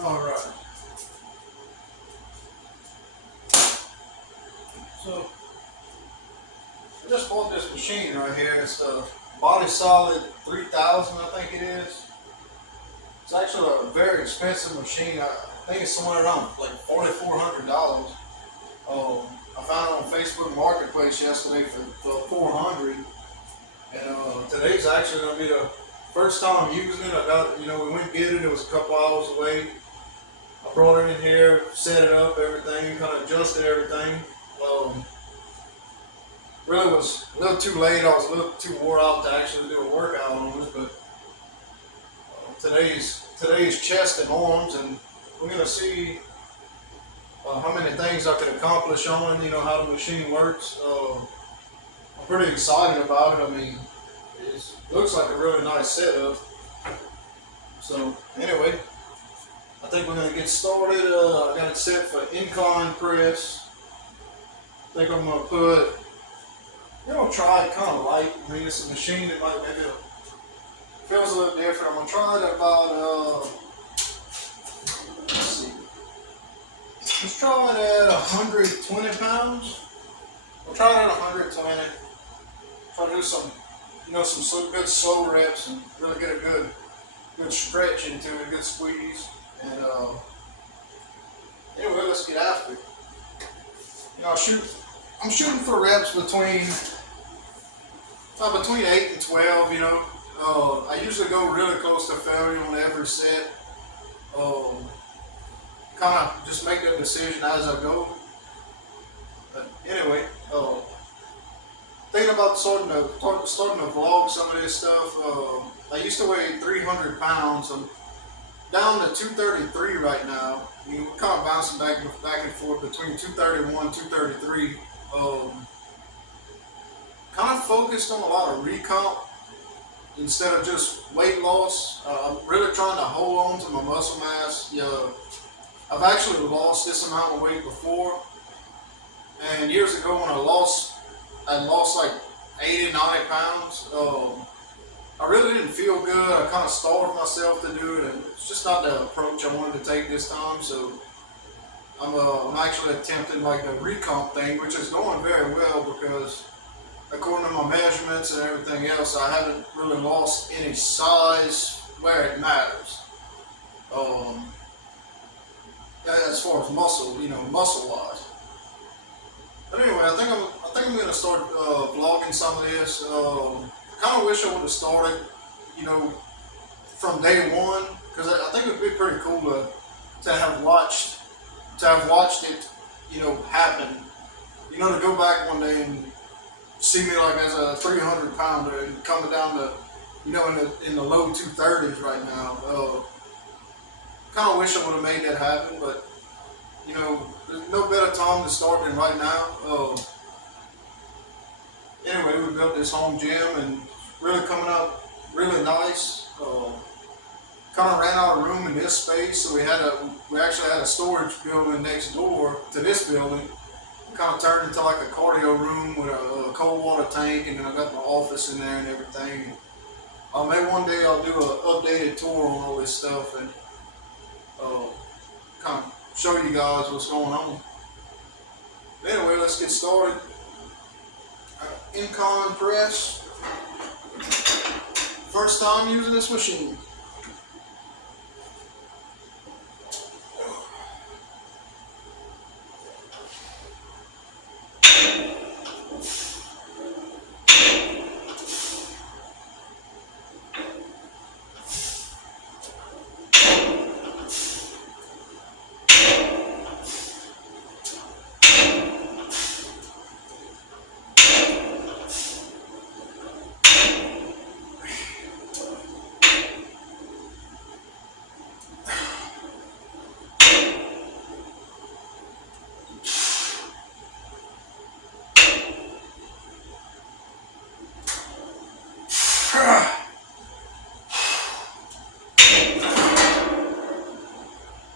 Alright, so I just bought this machine right here. It's the Body Solid 3000, I think it is. It's actually a very expensive machine. I think it's somewhere around like $4,400. I found it on Facebook Marketplace yesterday for 400. And today's actually gonna be the first time I'm using it. I got, we went and get it. It was a couple hours away. I brought it in here, set it up, everything, kind of adjusted everything. Um, really was a little too late. I was a little too wore out to actually do a workout on it. But today's chest and arms, and we're gonna see how many things I could accomplish on it. How the machine works. I'm pretty excited about it. I mean, it looks like a really nice setup. So anyway, I think we're gonna get started. I got it set for incline press. I think I'm gonna put, try it kind of light. I mean, it's a machine that might maybe feels a little different. I'm gonna try it about let's see, let's try it at 120 pounds. We'll try it at 120. Try to do some, good slow reps and really get a good stretch into it, a good squeeze. And anyway, let's get after it. I'm shooting for reps between 8 and 12. I usually go really close to failure on every set. Kind of just make that decision as I go. But anyway, thinking about starting to vlog some of this stuff. I used to weigh 300 pounds. I'm down to 233 right now. We're kind of bouncing back and forth between 231, 233. Kind of focused on a lot of recomp instead of just weight loss. I'm really trying to hold on to my muscle mass. I've actually lost this amount of weight before, and years ago when I lost like 80, 90 pounds. I really didn't feel good. I kind of starved myself to do it, and it's just not the approach I wanted to take this time. So I'm actually attempting like the recomp thing, which is going very well because according to my measurements and everything else, I haven't really lost any size where it matters. As far as muscle, muscle wise. But anyway, I think I'm gonna start vlogging some of this. Kind of wish I would have started, from day one, because I think it would be pretty cool to have watched it, happen. To go back one day and see me like as a 300 pounder and coming down to, in the low 230s right now. Kind of wish I would have made that happen, but there's no better time to start than right now. Anyway, we built this home gym and really coming up really nice. Kind of ran out of room in this space, so we actually had a storage building next door to this building. Kind of turned into like a cardio room with a cold water tank, and then I got my office in there and everything. Maybe one day I'll do an updated tour on all this stuff and kind of show you guys what's going on. Anyway, let's get started. Incline press. First time using this machine.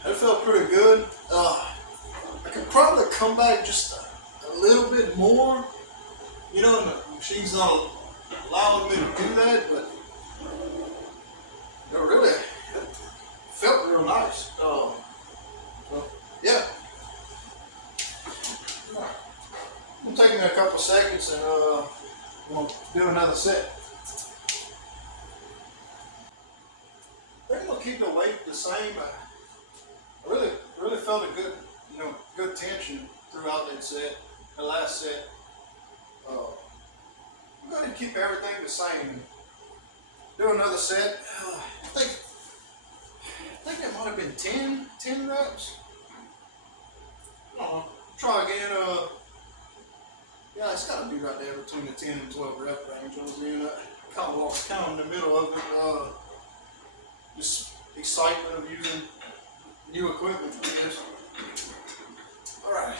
That felt pretty good. I could probably come back just a little bit more. And the machine's not allowing me to do that, but really felt real nice. So, yeah. I'm taking a couple seconds and we'll do another set. I think I'm gonna keep the weight the same. I really felt a good, good tension throughout that set, the last set. I'm going to keep everything the same. Do another set. I think it might have been 10 reps. I don't know. Try again. Yeah, it's got to be right there between the 10 and 12 rep range. I was in kind of lost count in the middle of it. Just excitement of using new equipment for this. All right.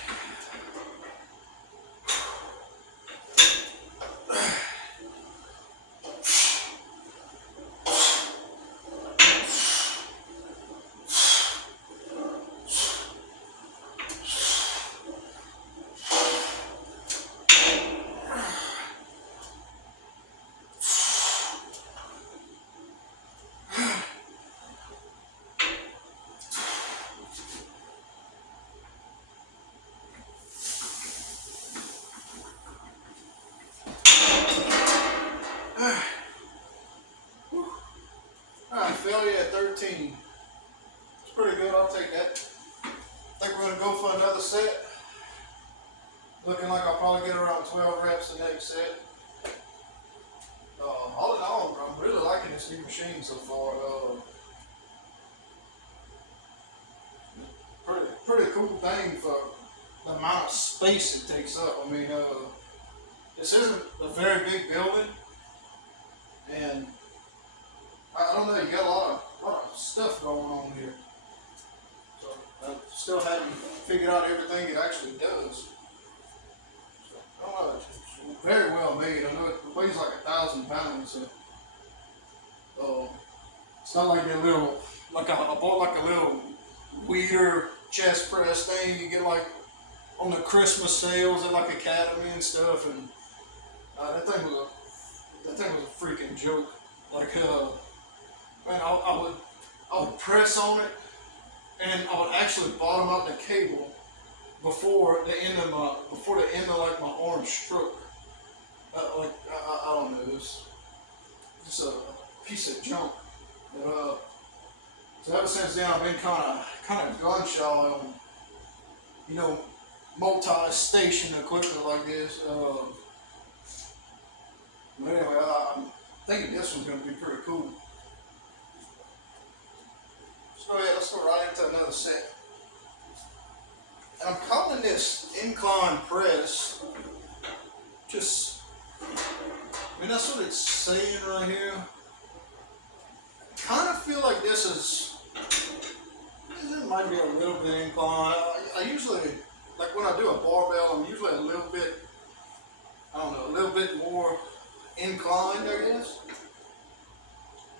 Alright, failure at 13. It's pretty good, I'll take that. I think we're going to go for another set. Looking like I'll probably get around 12 reps the next set. All in all, I'm really liking this new machine so far. Pretty cool thing for the amount of space it takes up. I mean, this isn't a very big building, and I don't know, you got a lot of stuff going on here. So I still haven't figured out everything it actually does. So, I don't know, it's very well made. I know it weighs like 1,000 pounds. So, it's not like a little, I bought like a little weeder chest press thing you get like on the Christmas sales at like Academy and stuff, and that thing was a freaking joke. Like, man, I would press on it, and I would actually bottom out the cable before the end of like my arm stroke. I don't know, it's just a piece of junk. But, so ever since then, I've been kind of gun shy on, multi-station equipment like this. But anyway, I'm thinking this one's going to be pretty cool. So yeah, let's go right into another set. And I'm calling this incline press. That's what it's saying right here. I kind of feel like this might be a little bit incline. I usually, like when I do a barbell, I'm usually a little bit more inclined, I guess.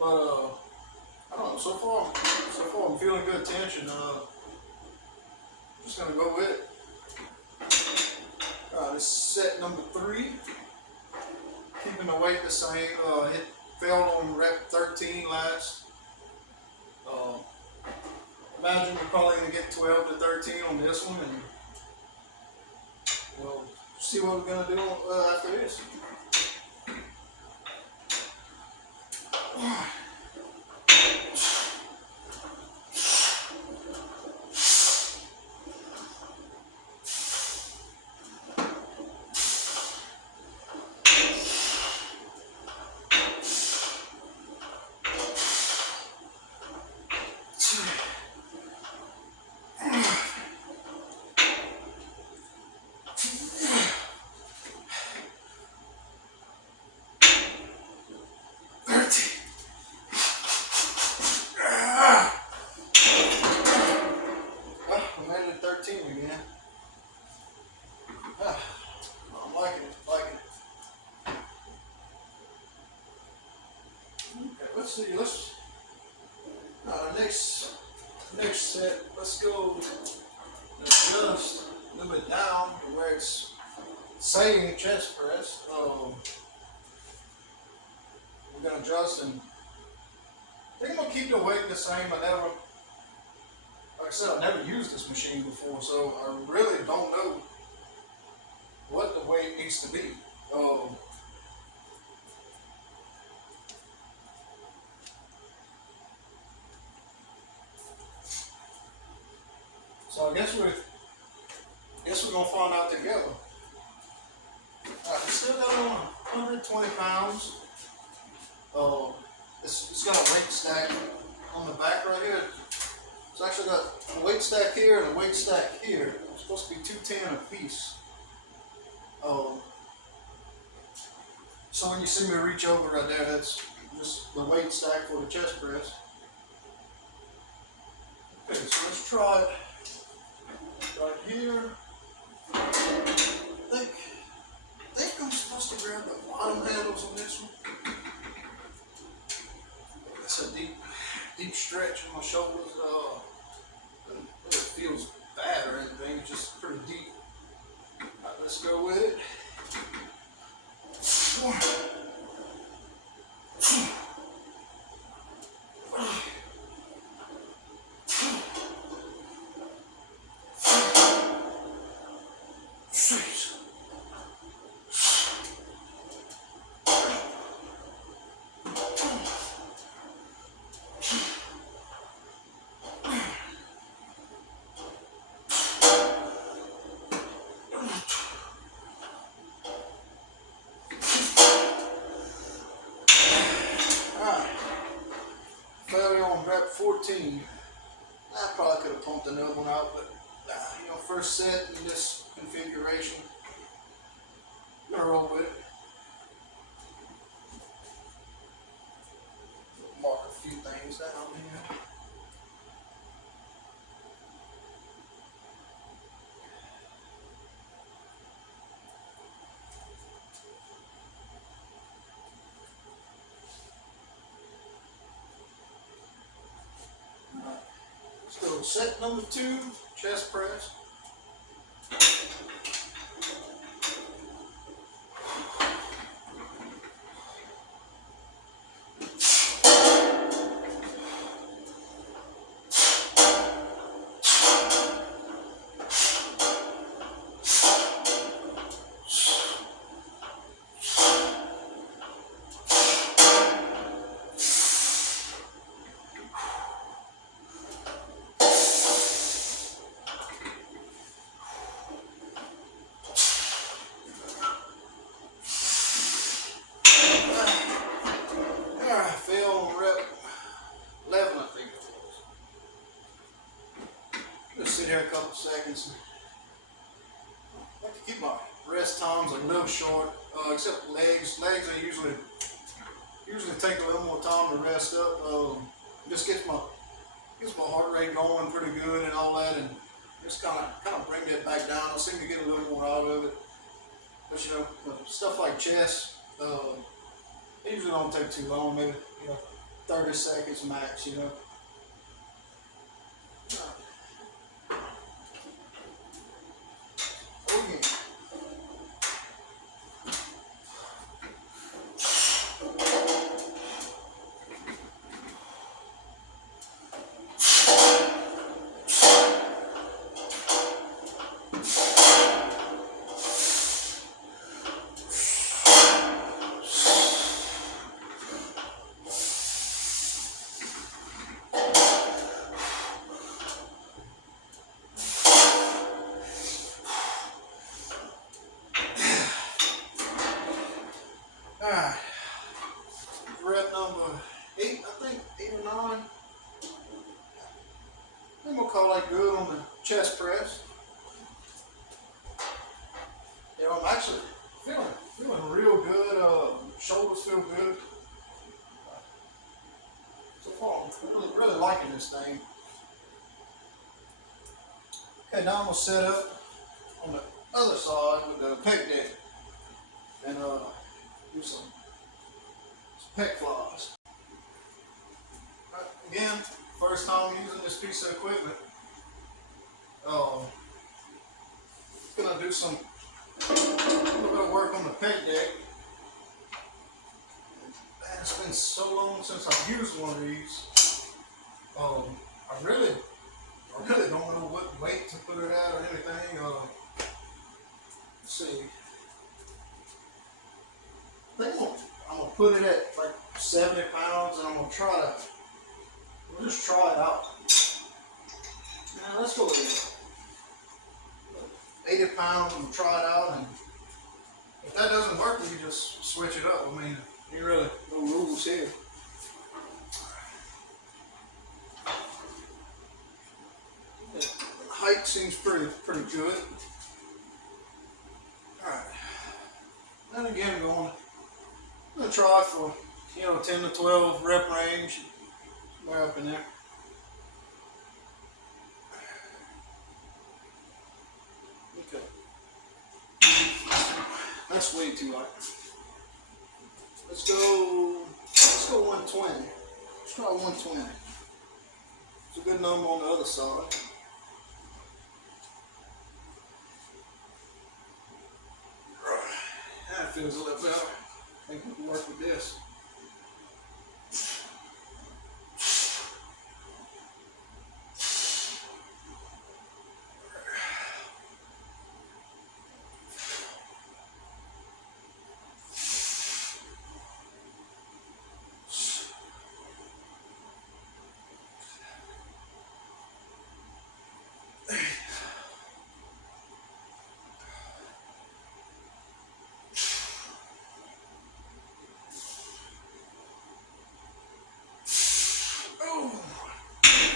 But I don't know. So far I'm feeling good tension. Just gonna go with it. This is set number 3. Keeping the weight the same. Failed on rep 13 last. Imagine we're probably gonna get 12 to 13 on this one, and we'll see what we're gonna do after this. Again. I'm liking it. Okay, let's see. Next set. Let's go adjust a little bit down to where it's saying chest press. We're gonna adjust, and I think I'm gonna keep the weight the same. I like I said, I've never used this machine before, so I really don't know what the weight needs to be. So I guess we're gonna find out together. Alright, we still got on 120 pounds. It's got a weight stack on the back right here. It's actually got a weight stack here and a weight stack here. It's supposed to be 210 a piece. So when you see me reach over right there, that's just the weight stack for the chest press. Okay, so let's try it right here. I think I'm supposed to grab the bottom handles on this one. That's a deep stretch in my shoulders. It feels bad or anything, it's just pretty deep. Alright, let's go with it. Failure on rep 14. I probably could have pumped another one out, but first set in this configuration, I'm gonna roll with it. Mark a few things down here. So set number 2, chest press. Just sit here a couple seconds. I like to keep my rest times a little short, except legs. Legs I usually take a little more time to rest up. Just gets my heart rate going pretty good and all that, and just kind of bring that back down. I seem to get a little more out of it. But stuff like chest, it usually don't take too long. Maybe 30 seconds max. Alright, rep number 8, I think, 8 or 9. I'm gonna call that good on the chest press. I'm actually feeling real good. Shoulders feel good. So far, I'm really liking this thing. Okay, now I'm gonna set up on the other side with the pec deck and do some pec flies. Right, again, first time using this piece of equipment. Gonna do a little bit of work on the pec deck. Man, it's been so long since I've used one of these. I really put it at like 70 pounds, and I'm gonna we'll just try it out. Now let's go with 80 pounds and try it out, and if that doesn't work, we can just switch it up. I mean, ain't really no rules here. The height seems pretty good. Alright. Then again, I'm gonna try for 10 to 12 rep range. Somewhere up in there. Okay. That's way too light. Let's go 120. Let's try 120. It's a good number on the other side. That feels a little better. I think we can work with this.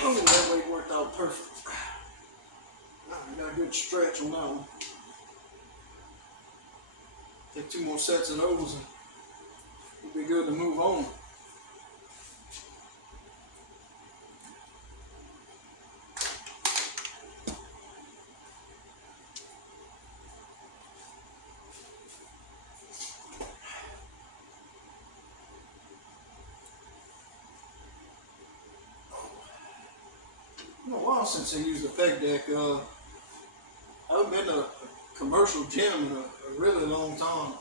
Oh, that weight worked out perfect. I got a good stretch on that one. Take 2 more sets of those and it'll be good to move on. It's been a while since I used a peg deck. I haven't been to a commercial gym in a really long time.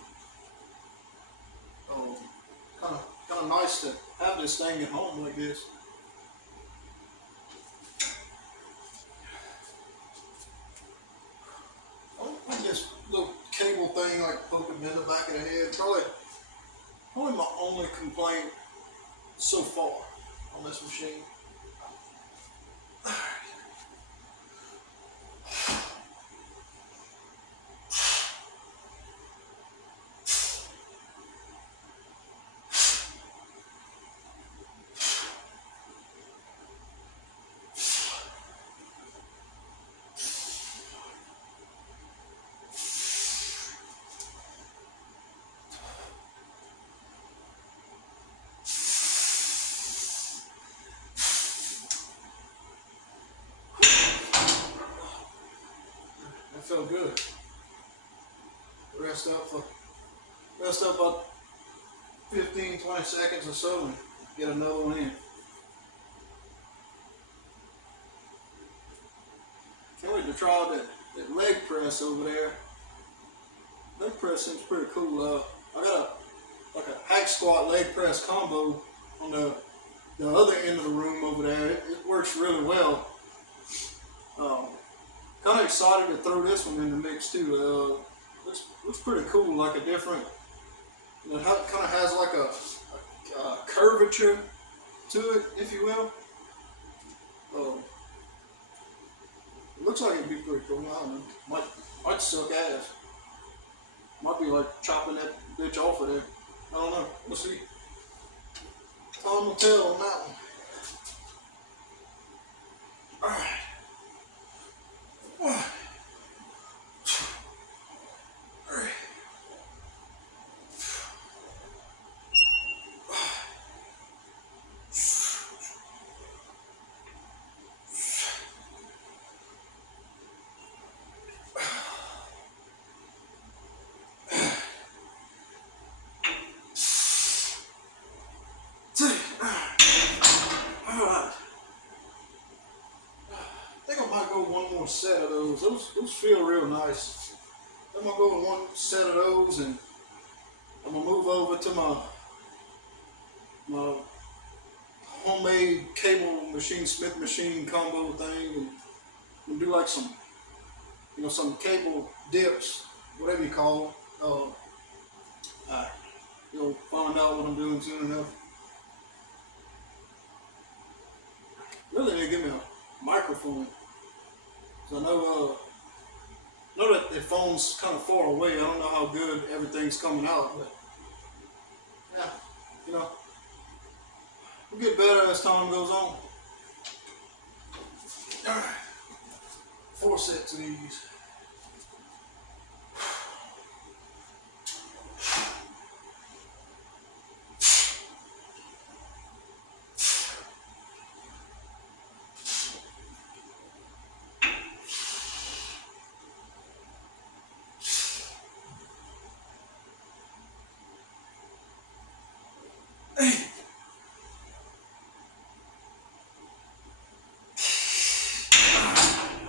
Kind of nice to have this thing at home like this. I think this little cable thing like poking in the back of the head, probably my only complaint so far on this machine. That felt good. Rest up about 15-20 seconds or so and get another one in. Can't wait to try that leg press over there. Leg press seems pretty cool. I got a hack squat leg press combo on the other end of the room over there. It works really well. Kind of excited to throw this one in the mix too. Looks pretty cool, like a different. It kind of has like a curvature to it, if you will. It looks like it'd be pretty cool. I don't know. Might suck ass. Might be like chopping that bitch off of there. I don't know. We'll see. Time will tell on that one. All right. One more set of those. Those feel real nice. I'm gonna go with one set of those, and I'm gonna move over to my homemade cable machine, Smith machine combo thing, and do like some cable dips, whatever you call them. Alright, You'll find out what I'm doing soon enough. Really need to give me a microphone. So I know that the phone's kind of far away. I don't know how good everything's coming out, but yeah, you know, we'll get better as time goes on. All right, 4 sets of these.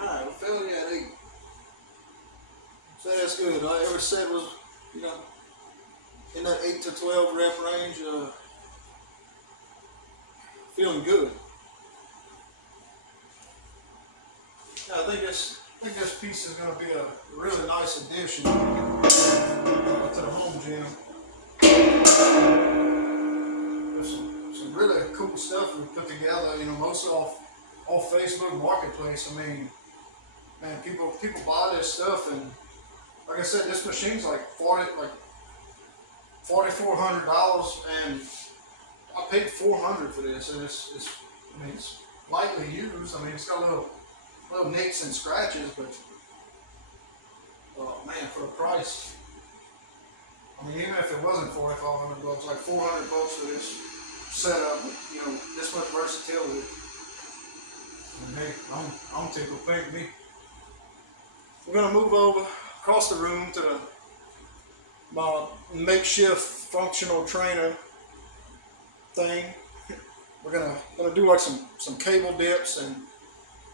Alright, we fell at 8. So that's good. Every set was, you know, in that 8 to 12 rep range, feeling good. Yeah, I think this piece is going to be a really nice addition to the home gym. There's some really cool stuff we put together. You know, mostly off Facebook Marketplace. I mean, man, people buy this stuff, and like I said, this machine's like $4,400, and I paid $400 for this, and I mean, it's lightly used. I mean, it's got little nicks and scratches, but oh man, for the price, I mean, even if it wasn't $4,500, like $400 for this setup, you know, this much versatility. And hey, I'm tickled pink me. We're gonna move over across the room to my makeshift functional trainer thing. We're gonna do like some cable dips, and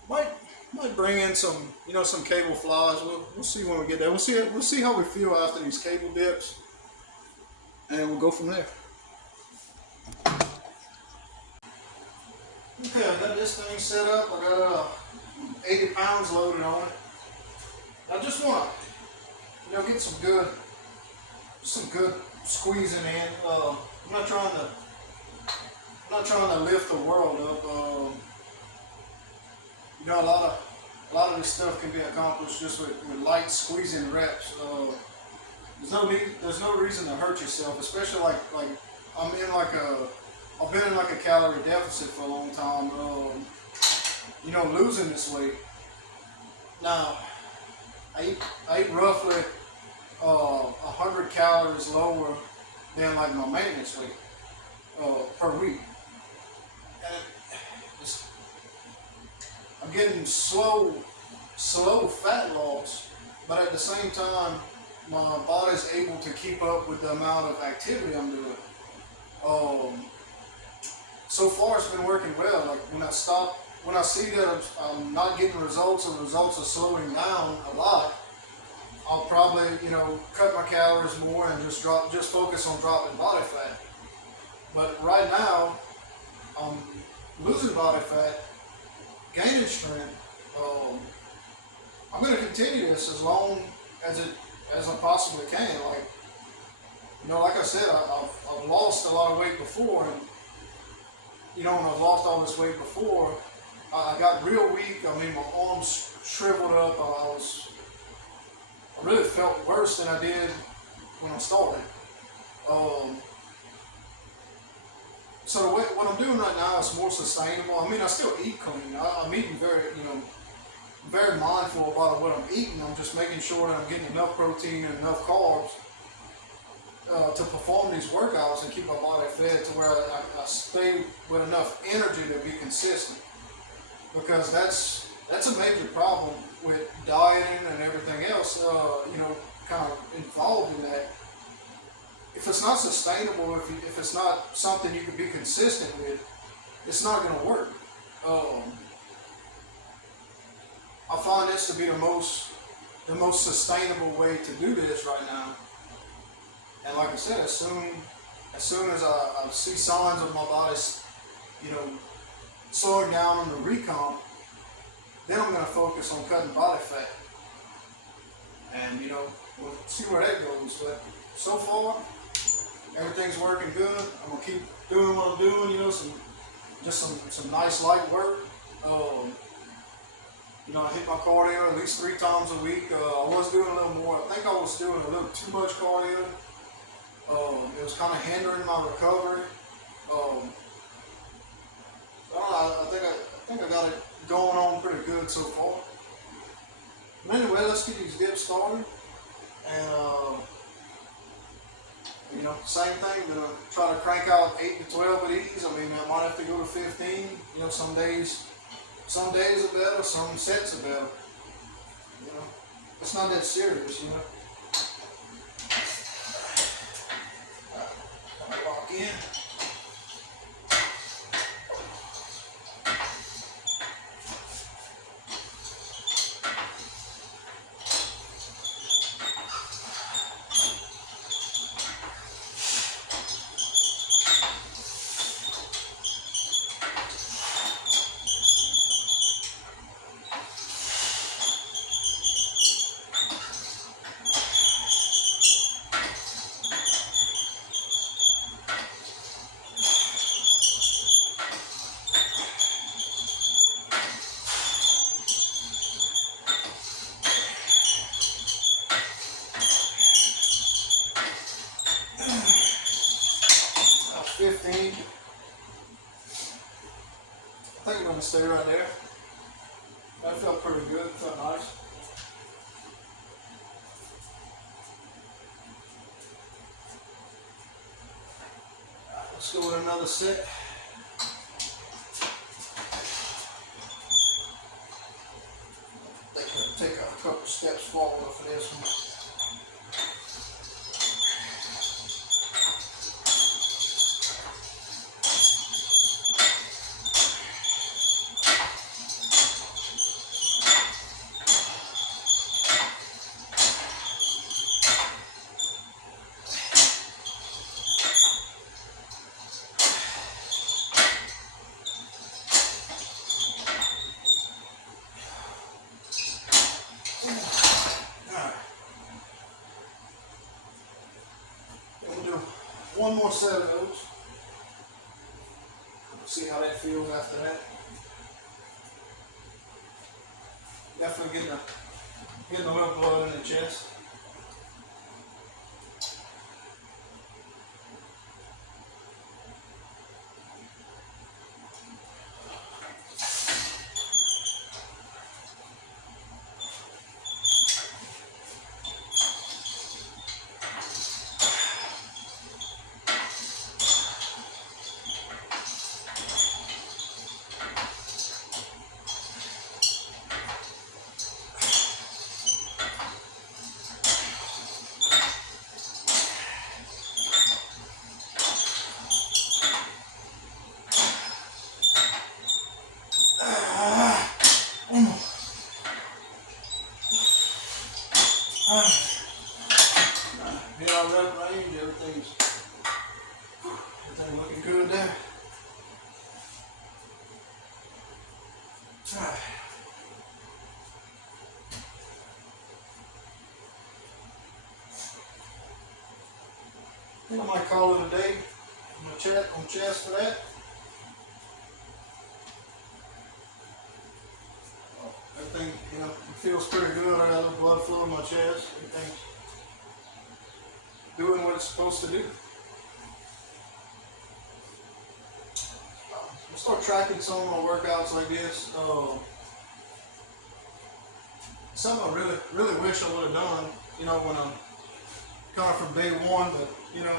might bring in some cable flies. We'll see when we get there. We'll see how we feel after these cable dips, and we'll go from there. Okay, I got this thing set up. I got 80 pounds loaded on it. I just want to get some good squeezing in. I'm not trying to lift the world up. You know, a lot of this stuff can be accomplished just with light squeezing reps. There's no reason to hurt yourself, especially like I've been in like a calorie deficit for a long time. You know, losing this weight. Now, I eat roughly 100 calories lower than like my maintenance weight per week, and I'm getting slow fat loss, but at the same time, my body's able to keep up with the amount of activity I'm doing. So far, it's been working well. Like when I see that I'm not getting results, or results are slowing down a lot, I'll probably, cut my calories more and just focus on dropping body fat. But right now, I'm losing body fat, gaining strength. I'm going to continue this as long as I possibly can. Like I said, I've lost a lot of weight before, and when I've lost all this weight before, I got real weak. I mean, my arms shriveled up. I really felt worse than I did when I started. So what I'm doing right now is more sustainable. I mean, I still eat clean. I'm eating very mindful about what I'm eating. I'm just making sure that I'm getting enough protein and enough carbs to perform these workouts and keep my body fed to where I stay with enough energy to be consistent. Because that's a major problem with dieting and everything else, kind of involved in that. If it's not sustainable, if it's not something you can be consistent with, it's not going to work. I find this to be the most sustainable way to do this right now. And like I said, as soon as I see signs of my body, slowing down on the recomp, then I'm going to focus on cutting body fat. And we'll see where that goes. But so far, everything's working good. I'm gonna keep doing what I'm doing. You know, some nice light work. You know, I hit my cardio at least 3 times a week. I was doing a little more. I think I was doing a little too much cardio. It was kind of hindering my recovery. I don't know, I think I got it going on pretty good so far. But anyway, let's get these dips started. And you know, same thing. I'm gonna try to crank out 8 to 12 of these. I mean, I might have to go to 15. You know, some days are better, some sets are better. You know, it's not that serious. You know. Lock in. I think I'm going to stay right there. That felt pretty good, felt nice. Alright, let's go with another set. I think I'll take a couple steps forward for this one. One more set of those. See how that feels after that. Definitely getting a little blood in the chest. Hit our rep range, everything looking good there. Alright. I think I might call it a day on chest for that. Everything, you know, it feels pretty good. I got a little blood flow in my chest. Everything's doing what it's supposed to do. I'll start tracking some of my workouts like this. Something I really wish I would have done, you know, when I'm kind of from day one, but you know,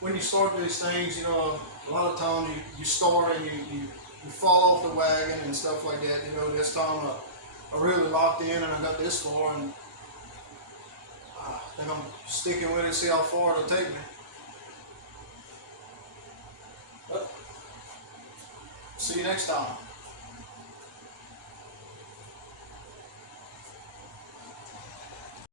when you start these things, you know, a lot of times you start and you fall off the wagon and stuff like that. You know, this time I really locked in and I got this far, and I think I'm sticking with it, see how far it'll take me. But see you next time.